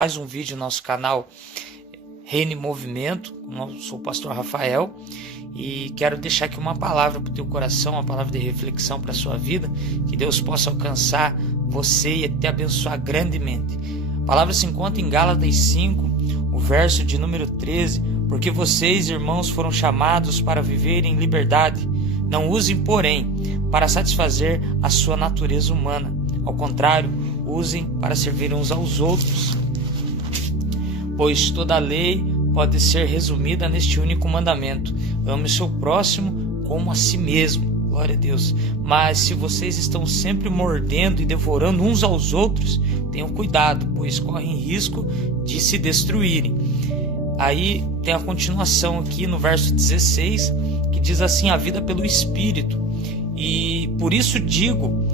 Mais um vídeo no nosso canal Reino em Movimento. Eu sou o pastor Rafael e quero deixar aqui uma palavra para o teu coração, uma palavra de reflexão para a sua vida, que Deus possa alcançar você e te abençoar grandemente. A palavra se encontra em Gálatas 5, o verso de número 13, porque vocês, irmãos, foram chamados para viver em liberdade. Não usem, porém, para satisfazer a sua natureza humana. Ao contrário, usem para servir uns aos outros. Pois toda a lei pode ser resumida neste único mandamento: ame o seu próximo como a si mesmo. Glória a Deus. Mas se vocês estão sempre mordendo e devorando uns aos outros, tenham cuidado, pois correm risco de se destruírem. Aí tem a continuação aqui no verso 16, que diz assim: a vida pelo Espírito. E por isso digo,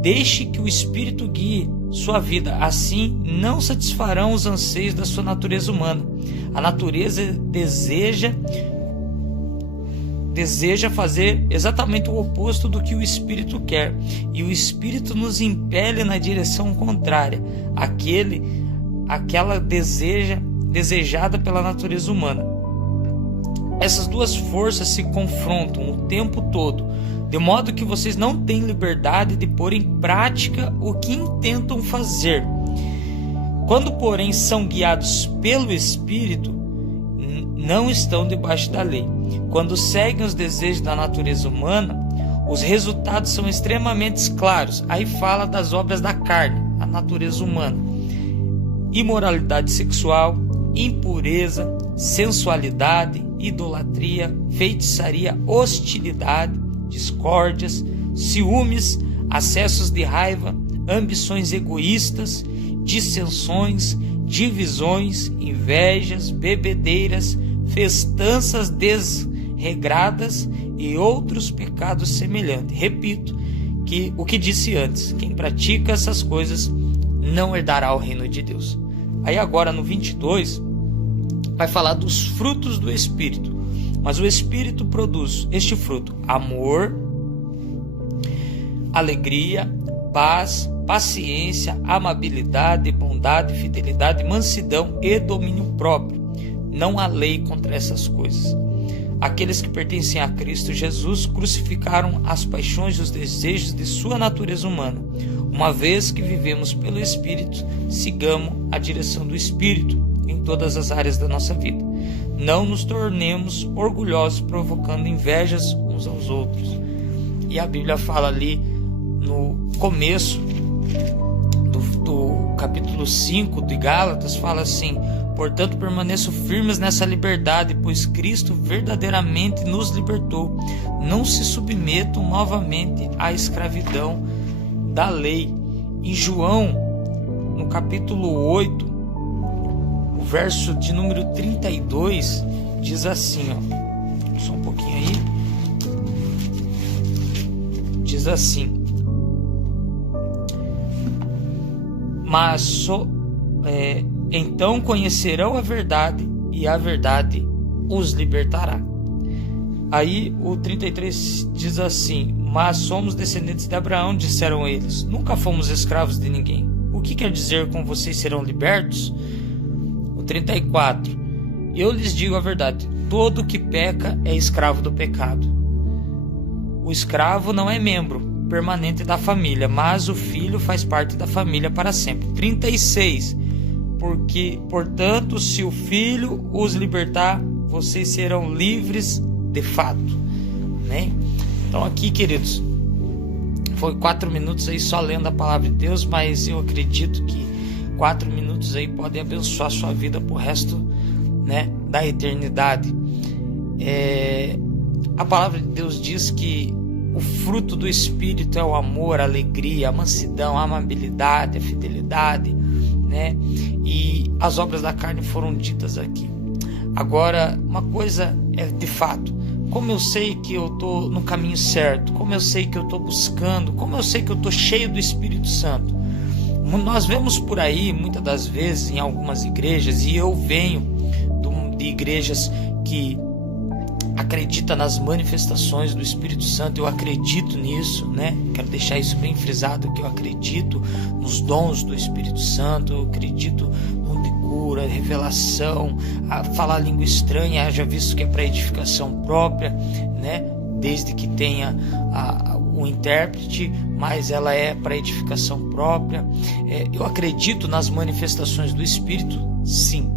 deixe que o Espírito guie sua vida, assim não satisfarão os anseios da sua natureza humana. A natureza deseja fazer exatamente o oposto do que o Espírito quer, e o Espírito nos impele na direção contrária, aquela desejada pela natureza humana. Essas duas forças se confrontam o tempo todo, de modo que vocês não têm liberdade de pôr em prática o que intentam fazer. Quando, porém, são guiados pelo Espírito, não estão debaixo da lei. Quando seguem os desejos da natureza humana, os resultados são extremamente claros. Aí fala das obras da carne, a natureza humana: imoralidade sexual, impureza, sensualidade, idolatria, feitiçaria, hostilidade, discórdias, ciúmes, acessos de raiva, ambições egoístas, dissensões, divisões, invejas, bebedeiras, festanças desregradas e outros pecados semelhantes. Repito que o que disse antes: quem pratica essas coisas não herdará o reino de Deus. Aí agora no 22 vai falar dos frutos do Espírito. Mas o Espírito produz este fruto: amor, alegria, paz, paciência, amabilidade, bondade, fidelidade, mansidão e domínio próprio. Não há lei contra essas coisas. Aqueles que pertencem a Cristo Jesus crucificaram as paixões e os desejos de sua natureza humana. Uma vez que vivemos pelo Espírito, sigamos a direção do Espírito em todas as áreas da nossa vida. Não nos tornemos orgulhosos, provocando invejas uns aos outros. E a Bíblia fala ali no começo do capítulo 5 de Gálatas, fala assim: portanto permaneçam firmes nessa liberdade, pois Cristo verdadeiramente nos libertou. Não se submetam novamente à escravidão da lei. Em João, no capítulo 8, o verso de número 32 diz assim, só um pouquinho aí, diz assim: então conhecerão a verdade, e a verdade os libertará. Aí o 33 diz assim: mas somos descendentes de Abraão, disseram eles, nunca fomos escravos de ninguém. O que quer dizer com vocês serão libertos? 34. Eu lhes digo a verdade: todo que peca é escravo do pecado. O escravo não é membro permanente da família, mas o filho faz parte da família para sempre. 36. Portanto, se o filho os libertar, vocês serão livres de fato. Amém? Então aqui, queridos, foi 4 minutos aí só lendo a palavra de Deus, mas eu acredito que 4 minutos aí podem abençoar a sua vida pro resto, da eternidade. A palavra de Deus diz que o fruto do Espírito é o amor, a alegria, a mansidão, a amabilidade, a fidelidade, e as obras da carne foram ditas aqui. Agora, uma coisa é de fato: como eu sei que eu estou no caminho certo? Como eu sei que eu estou buscando? Como eu sei que eu estou cheio do Espírito Santo? Nós vemos por aí, muitas das vezes, em algumas igrejas, e eu venho de igrejas que acreditam nas manifestações do Espírito Santo. Eu acredito nisso, Quero deixar isso bem frisado, que eu acredito nos dons do Espírito Santo, eu acredito revelação, a falar língua estranha, haja visto que é para edificação própria, né? Desde que tenha o intérprete, mas ela é para edificação própria. Eu acredito nas manifestações do Espírito, sim,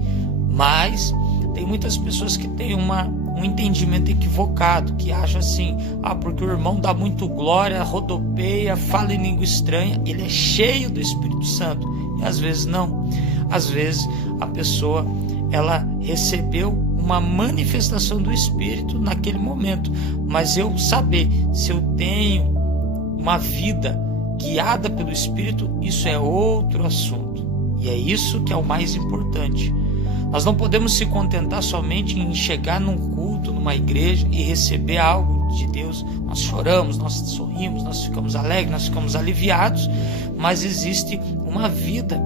mas tem muitas pessoas que têm um entendimento equivocado, que acham assim, porque o irmão dá muito glória, rodopeia, fala em língua estranha, ele é cheio do Espírito Santo. E às vezes não. Às vezes a pessoa, ela recebeu uma manifestação do Espírito naquele momento, mas eu saber se eu tenho uma vida guiada pelo Espírito, isso é outro assunto, e é isso que é o mais importante. Nós não podemos se contentar somente em chegar num culto, numa igreja e receber algo de Deus. Nós choramos, nós sorrimos, nós ficamos alegres, nós ficamos aliviados, mas existe uma vida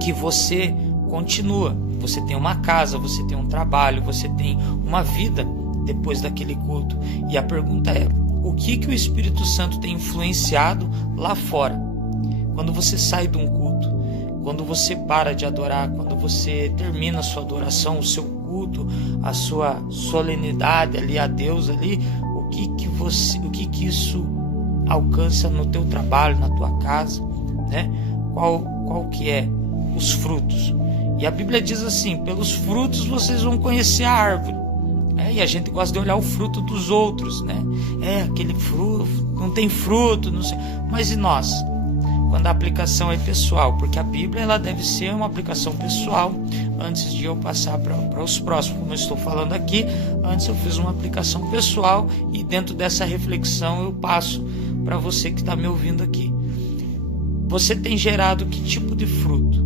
que você continua. Você tem uma casa, você tem um trabalho, você tem uma vida depois daquele culto. E a pergunta é, o que o Espírito Santo tem influenciado lá fora? Quando você sai de um culto, quando você para de adorar, quando você termina a sua adoração, o seu culto, a sua solenidade ali a Deus ali, o que isso alcança no teu trabalho, na tua casa, né? Qual que é os frutos? E a Bíblia diz assim, pelos frutos vocês vão conhecer a árvore. E a gente gosta de olhar o fruto dos outros, né? Aquele fruto, não tem fruto, não sei. Mas e nós? Quando a aplicação é pessoal, porque a Bíblia ela deve ser uma aplicação pessoal antes de eu passar para os próximos. Como eu estou falando aqui, antes eu fiz uma aplicação pessoal e dentro dessa reflexão eu passo para você que está me ouvindo aqui. Você tem gerado que tipo de fruto?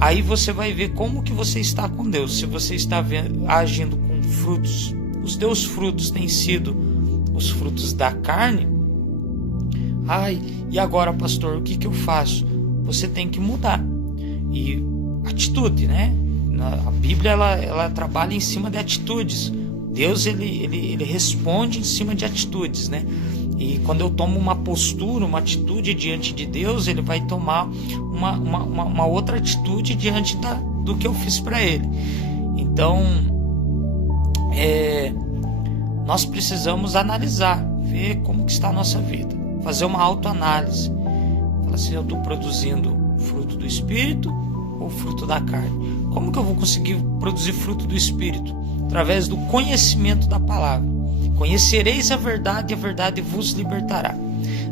Aí você vai ver como que você está com Deus. Se você está agindo com frutos, os teus frutos têm sido os frutos da carne. E agora, pastor, o que eu faço? Você tem que mudar. E atitude, né? A Bíblia ela trabalha em cima de atitudes. Deus ele responde em cima de atitudes, né? E quando eu tomo uma postura, uma atitude diante de Deus, ele vai tomar uma outra atitude diante do que eu fiz para ele. Então, nós precisamos analisar, ver como que está a nossa vida, fazer uma autoanálise. Falar assim, eu estou produzindo fruto do Espírito ou fruto da carne? Como que eu vou conseguir produzir fruto do Espírito? Através do conhecimento da palavra. Conhecereis a verdade e a verdade vos libertará,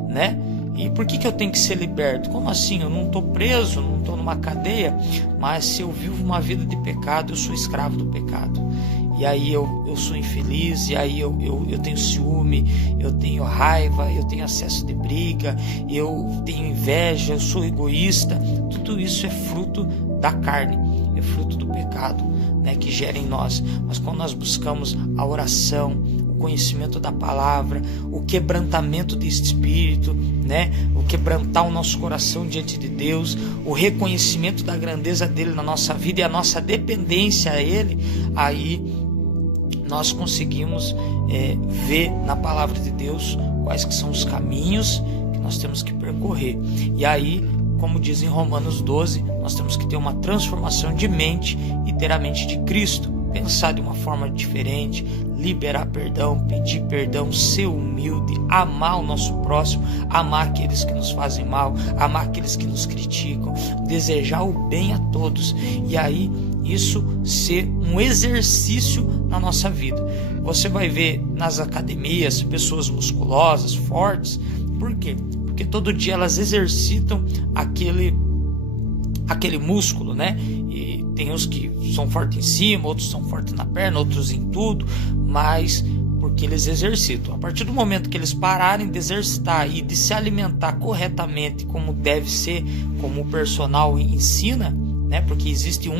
né? E por que eu tenho que ser liberto? Como assim? Eu não estou preso, não estou numa cadeia, mas se eu vivo uma vida de pecado, eu sou escravo do pecado. E aí eu sou infeliz, e aí eu tenho ciúme, eu tenho raiva, eu tenho excesso de briga, eu tenho inveja, eu sou egoísta. Tudo isso é fruto da carne, é fruto do pecado, né, que gera em nós. Mas quando nós buscamos a oração, o conhecimento da palavra, o quebrantamento de espírito, né, o quebrantar o nosso coração diante de Deus, o reconhecimento da grandeza dele na nossa vida e a nossa dependência a ele, aí nós conseguimos ver na palavra de Deus quais que são os caminhos que nós temos que percorrer. E aí, como diz em Romanos 12, nós temos que ter uma transformação de mente e ter a mente de Cristo, pensar de uma forma diferente, liberar perdão, pedir perdão, ser humilde, amar o nosso próximo, amar aqueles que nos fazem mal, amar aqueles que nos criticam, desejar o bem a todos. E aí isso ser um exercício na nossa vida. Você vai ver nas academias pessoas musculosas, fortes. Por quê? Porque todo dia elas exercitam aquele músculo, né? E tem uns que são fortes em cima, outros são fortes na perna, outros em tudo, mas porque eles exercitam. A partir do momento que eles pararem de exercitar e de se alimentar corretamente, como deve ser, como o personal ensina, né? Porque existe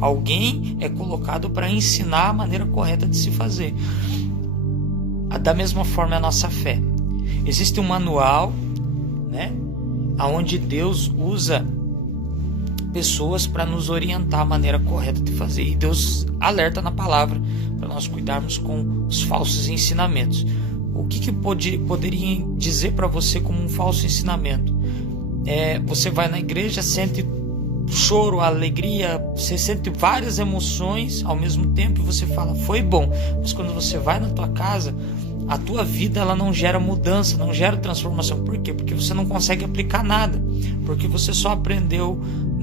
alguém é colocado para ensinar a maneira correta de se fazer. Da mesma forma é a nossa fé. Existe um manual, né? Onde Deus usa pessoas para nos orientar a maneira correta de fazer. E Deus alerta na palavra para nós cuidarmos com os falsos ensinamentos. O que poderia dizer para você como um falso ensinamento? Você vai na igreja, sente choro, a alegria, você sente várias emoções ao mesmo tempo e você fala, foi bom. Mas quando você vai na tua casa, a tua vida ela não gera mudança, não gera transformação. Por quê? Porque você não consegue aplicar nada. Porque você só aprendeu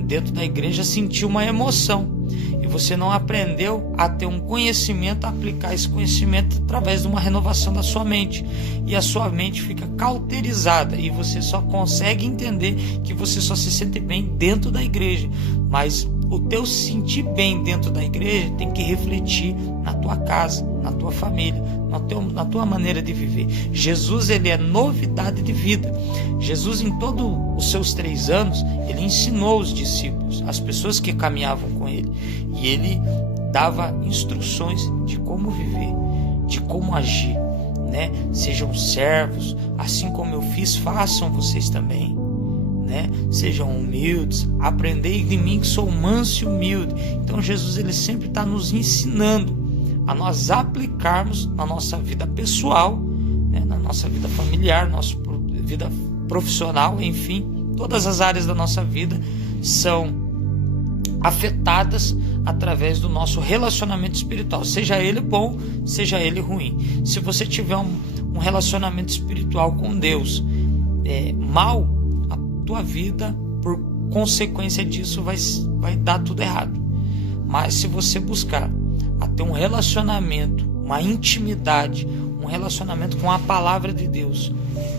dentro da igreja a sentir uma emoção. E você não aprendeu a ter um conhecimento, a aplicar esse conhecimento através de uma renovação da sua mente. E a sua mente fica cauterizada e você só consegue entender que você só se sente bem dentro da igreja. Mas o teu sentir bem dentro da igreja tem que refletir na tua casa, na tua família, na tua maneira de viver. Jesus, ele é novidade de vida. Jesus, em todos os seus 3 anos, ele ensinou os discípulos, as pessoas que caminhavam com ele. E ele dava instruções de como viver, de como agir, né? Sejam servos, assim como eu fiz, façam vocês também. Né? Sejam humildes, aprendei de mim que sou manso e humilde. Então Jesus, ele sempre está nos ensinando a nós aplicarmos na nossa vida pessoal, né? Na nossa vida familiar, nossa vida profissional, enfim, todas as áreas da nossa vida são afetadas através do nosso relacionamento espiritual, seja ele bom, seja ele ruim. Se você tiver um relacionamento espiritual com Deus mal, tua vida, por consequência disso, vai dar tudo errado. Mas se você buscar a ter um relacionamento, uma intimidade, um relacionamento com a palavra de Deus,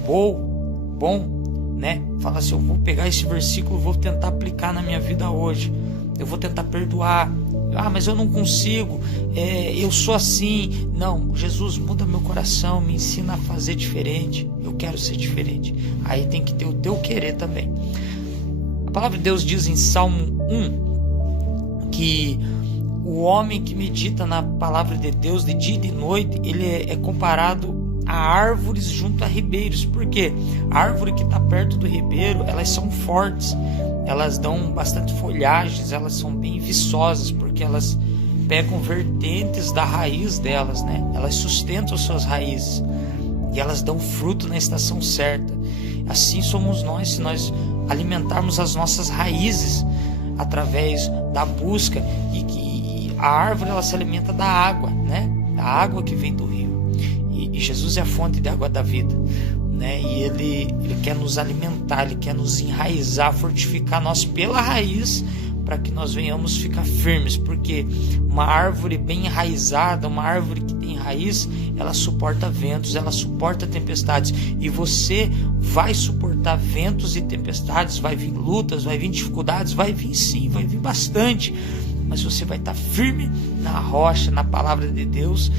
bom, né? Fala assim, eu vou pegar esse versículo, vou tentar aplicar na minha vida hoje, eu vou tentar perdoar. Mas eu não consigo, eu sou assim. Não, Jesus, muda meu coração, me ensina a fazer diferente, eu quero ser diferente. Aí tem que ter o teu querer também. A palavra de Deus diz em Salmo 1 que o homem que medita na palavra de Deus de dia e de noite, ele é comparado a árvores junto a ribeiros. Por quê? A árvore que está perto do ribeiro, elas são fortes, elas dão bastante folhagens, elas são bem viçosas, porque elas pegam vertentes da raiz delas, né? Elas sustentam suas raízes e elas dão fruto na estação certa. Assim somos nós, se nós alimentarmos as nossas raízes através da busca. E a árvore, ela se alimenta da água, né? Da água que vem do rio. E Jesus é a fonte de água da vida, né? E ele quer nos alimentar, ele quer nos enraizar, fortificar nós pela raiz, para que nós venhamos ficar firmes, porque uma árvore bem enraizada, uma árvore que tem raiz, ela suporta ventos, ela suporta tempestades, e você vai suportar ventos e tempestades, vai vir lutas, vai vir dificuldades, vai vir sim, vai vir bastante, mas você vai estar firme na rocha, na palavra de Deus,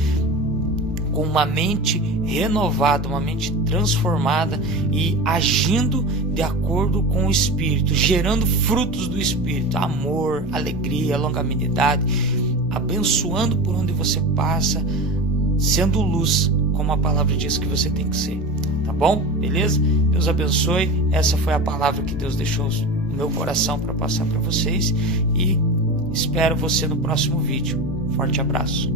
com uma mente renovada, uma mente transformada e agindo de acordo com o Espírito, gerando frutos do Espírito, amor, alegria, longanimidade, abençoando por onde você passa, sendo luz, como a palavra diz que você tem que ser. Tá bom? Beleza? Deus abençoe. Essa foi a palavra que Deus deixou no meu coração para passar para vocês e espero você no próximo vídeo. Forte abraço.